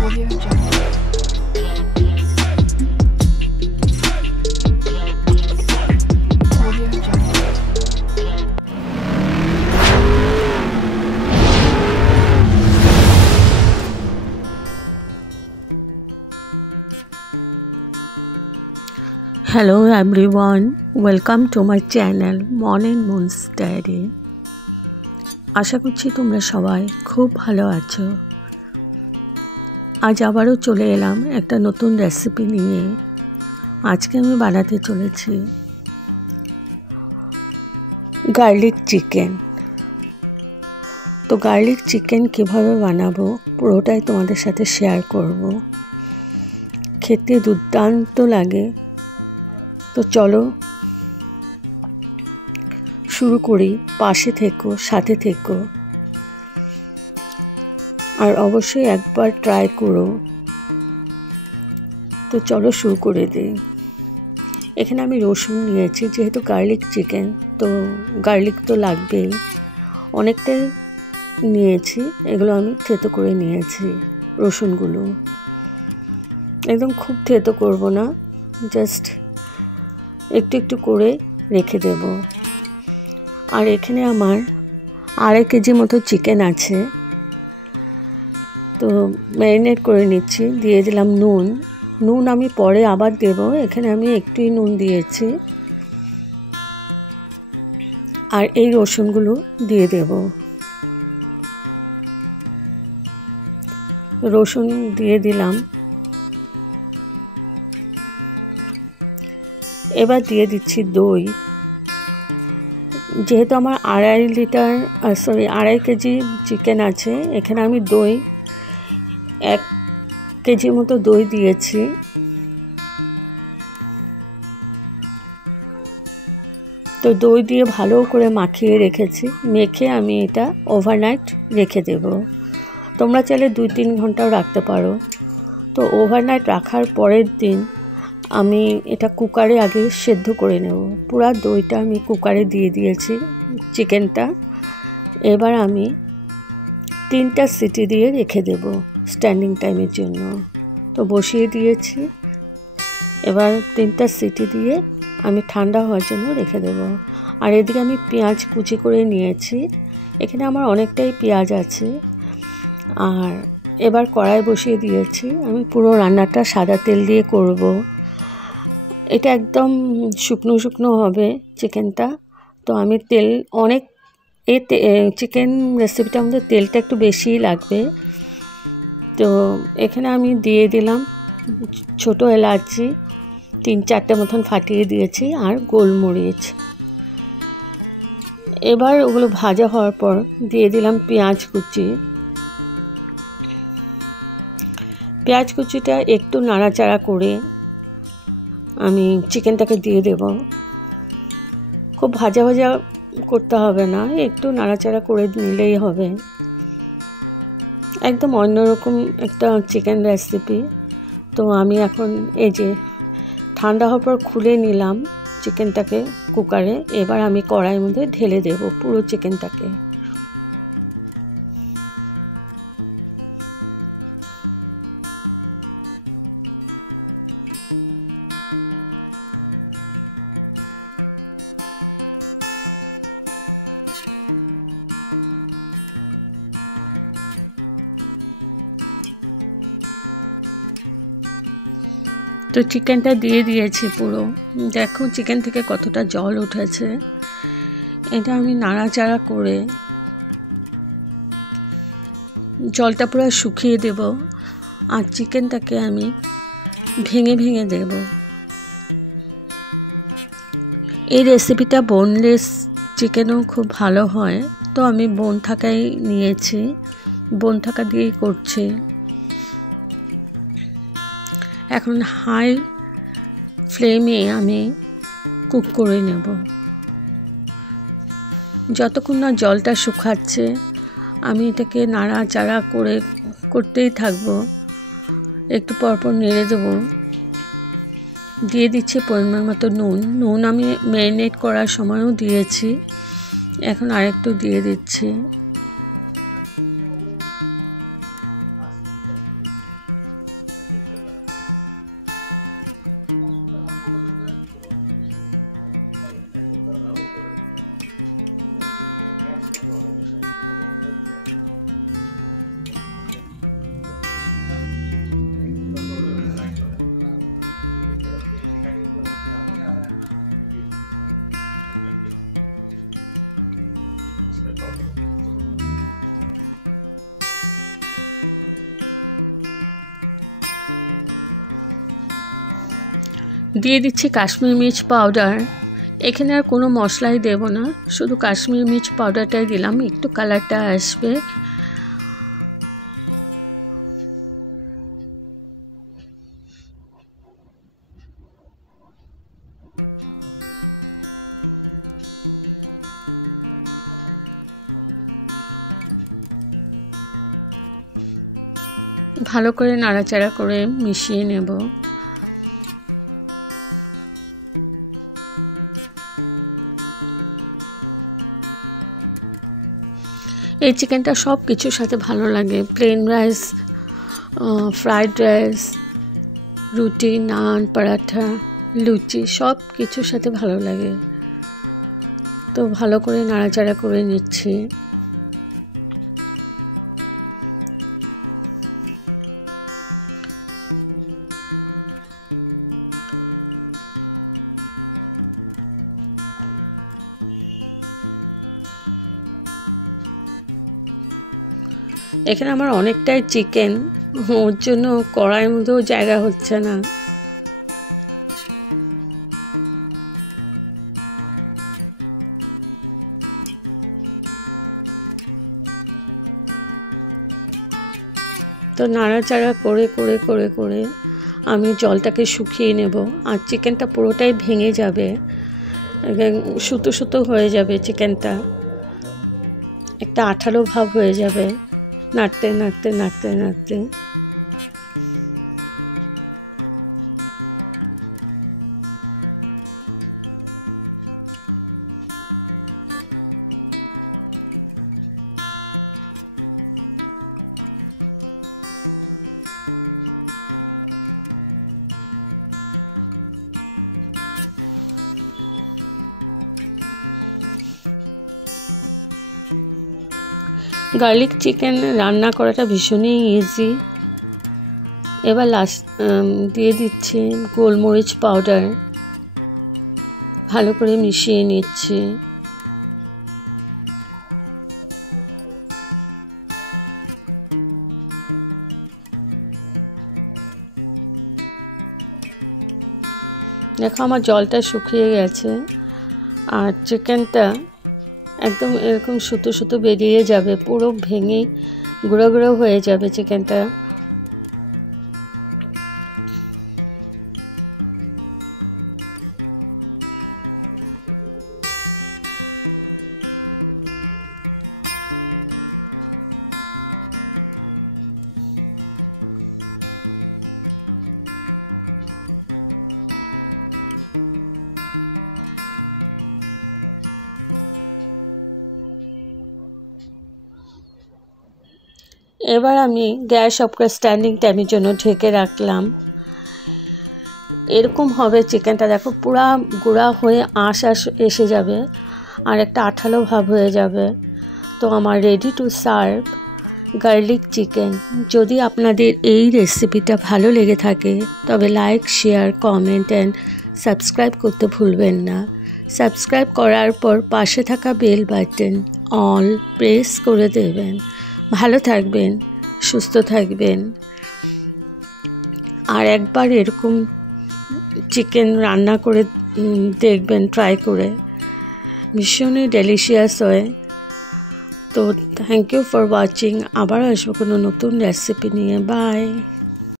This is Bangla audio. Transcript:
Audio Jungle. Audio Jungle. Hello everyone, welcome to my channel Morning Moon's Diary. আশা করছি তোমরা সবাই খুব ভালো আছো। আজ আবারও চলে এলাম একটা নতুন রেসিপি নিয়ে। আজকে আমি বানাতে চলেছি গার্লিক চিকেন। তো গার্লিক চিকেন কিভাবে বানাবো পুরোটাই তোমাদের সাথে শেয়ার করব। খেতে দুর্দান্ত লাগে। তো চলো শুরু করি, পাশে থেকো, সাথে থেকো, আর অবশ্যই একবার ট্রাই করো। তো চলো শুরু করে দিই। এখানে আমি রসুন নিয়েছি, যেহেতু গার্লিক চিকেন তো গার্লিক তো লাগবেই। অনেকটাই নিয়েছি, এগুলো আমি থেতো করে নিয়েছি। রসুনগুলো একদম খুব থেতো করব না, জাস্ট একটু একটু করে রেখে দেব। আর এখানে আমার 2.5 কেজি মতো চিকেন আছে, তো ম্যারিনেট করে নিচ্ছি। দিয়ে দিলাম নুন আমি পরে আবার দেব। এখানে আমি একটুই নুন দিয়েছি। আর এই রসুনগুলো দিয়ে দেব। রসুন দিয়ে দিলাম। এবার দিয়ে দিচ্ছি দই। যেহেতু আমার 2.5 কেজি চিকেন আছে, এখানে আমি দই 1 কেজি মতো দই দিয়েছি। তো দই দিয়ে ভালো করে মাখিয়ে রেখেছি। মেখে আমি এটা ওভারনাইট রেখে দেব। তোমরা চাইলে 2-3 ঘন্টাও রাখতে পারো। তো ওভারনাইট রাখার পরের দিন আমি এটা কুকারে আগে সেদ্ধ করে নেব। পুরো দইটা আমি কুকারে দিয়ে দিয়েছি চিকেনটা। এবার আমি 3টা সিটি দিয়ে রেখে দেব স্ট্যান্ডিং টাইমের জন্য। তো বসিয়ে দিয়েছি। এবার 3টা সিটি দিয়ে আমি ঠান্ডা হওয়ার জন্য রেখে দেব। আর এদিকে আমি পেঁয়াজ কুচি করে নিয়েছি। এখানে আমার অনেকটাই পেঁয়াজ আছে। আর এবার কড়াই বসিয়ে দিয়েছি। আমি পুরো রান্নাটা সাদা তেল দিয়ে করব। এটা একদম শুকনো শুকনো হবে চিকেনটা। তো আমি তেল অনেক চিকেন রেসিপিটার মধ্যে তেলটা একটু বেশিই লাগবে। তো এখানে আমি দিয়ে দিলাম ছোটো এলাচি 3-4টে মতন ফাটিয়ে দিয়েছি, আর গোলমরিচ। এবার ওগুলো ভাজা হওয়ার পর দিয়ে দিলাম পেঁয়াজ কুচি। পেঁয়াজ কুচিটা একটু নাড়াচাড়া করে আমি চিকেনটাকে দিয়ে দেব। খুব ভাজা ভাজা করতে হবে না, একটু নাড়াচাড়া করে নিলেই হবে। একদম অন্যরকম একটা চিকেন রেসিপি। তো আমি এখন এই যে ঠান্ডা হওয়ার পর খুলে নিলাম চিকেনটাকে কুকারে। এবার আমি কড়াইয়ের মধ্যে ঢেলে দেব পুরো চিকেনটাকে। তো চিকেনটা দিয়ে দিয়েছি পুরো। দেখো চিকেন থেকে কতটা জল উঠেছে। এটা আমি নাড়াচাড়া করে জলটা পুরো শুকিয়ে দেব। আর চিকেনটাকে আমি ভেঙে ভেঙে দেব। এই রেসিপিটা বোনলেস চিকেনও খুব ভালো হয়। তো আমি বোন থাকাই নিয়েছি, বোন থাকা দিয়েই করছি। এখন হাই ফ্লেমে আমি কুক করে নেব। যতক্ষণ না জলটা শুকাচ্ছে আমি এটাকে নাড়াচাড়া করতেই থাকবো। একটু পরপর নেড়ে দেবো। দিয়ে দিচ্ছি পরিমাণ মতো নুন আমি ম্যারিনেট করার সময়ও দিয়েছি, এখন আরেকটু দিয়ে দিচ্ছি। দিয়ে দিচ্ছি কাশ্মীরি মির্চ পাউডার। এখানে আর কোনো মশলাই দেব না, শুধু কাশ্মীরি মির্চ পাউডারটাই দিলাম, একটু কালারটা আসবে। ভালো করে নাড়াচাড়া করে মিশিয়ে নেব। এই চিকেনটা সব কিছুর সাথে ভালো লাগে, প্লেন রাইস, ফ্রাইড রাইস, রুটি, নান, পরাঠা, লুচি, সব কিছুর সাথে ভালো লাগে। তো ভালো করে নাড়াচাড়া করে নিচ্ছি। এখানে আমার অনেকটাই চিকেন, ওর জন্য কড়াইয়ের মধ্যেও জায়গা হচ্ছে না। তো নাড়াচাড়া করে করে করে করে আমি জলটাকে শুকিয়ে নেব। আর চিকেনটা পুরোটাই ভেঙে যাবে, সুতো সুতো হয়ে যাবে চিকেনটা, একটা আঠালো ভাব হয়ে যাবে নাড়তে নাড়তে নাড়তে নাড়তে। গার্লিক চিকেন রান্না করাটা ভীষণই ইজি। এবার লাস্ট দিয়ে দিচ্ছি গোলমরিচ পাউডার, ভালো করে মিশিয়ে নিচ্ছি। দেখো আমার জলটা শুকিয়ে গেছে, আর চিকেনটা একদম এরকম সুতো সুতো বেরিয়ে যাবে, পুরো ভেঙে গুঁড়ো গুঁড়ো হয়ে যাবে চিকেনটা। এবার আমি গ্যাস অফ করে স্ট্যান্ডিং টাইমের জন্য ঢেকে রাখলাম। এরকম হবে চিকেনটা, দেখো পুরা গুঁড়া হয়ে আঁশ এসে যাবে আর একটা আঠালো ভাব হয়ে যাবে। তো আমার ready to serve garlic chicken. যদি আপনাদের এই রেসিপিটা ভালো লেগে থাকে তবে like, share, comment and subscribe করতে ভুলবেন না। সাবস্ক্রাইব করার পর পাশে থাকা বেল বাটন অল প্রেস করে দেবেন। ভালো থাকবেন, সুস্থ থাকবেন। আর একবার এরকম চিকেন রান্না করে দেখবেন, ট্রাই করে, ভীষণই ডেলিশিয়াস হয়। তো থ্যাংক ইউ ফর ওয়াচিং। আবার আসবো কোনো নতুন রেসিপি নিয়ে। বাই।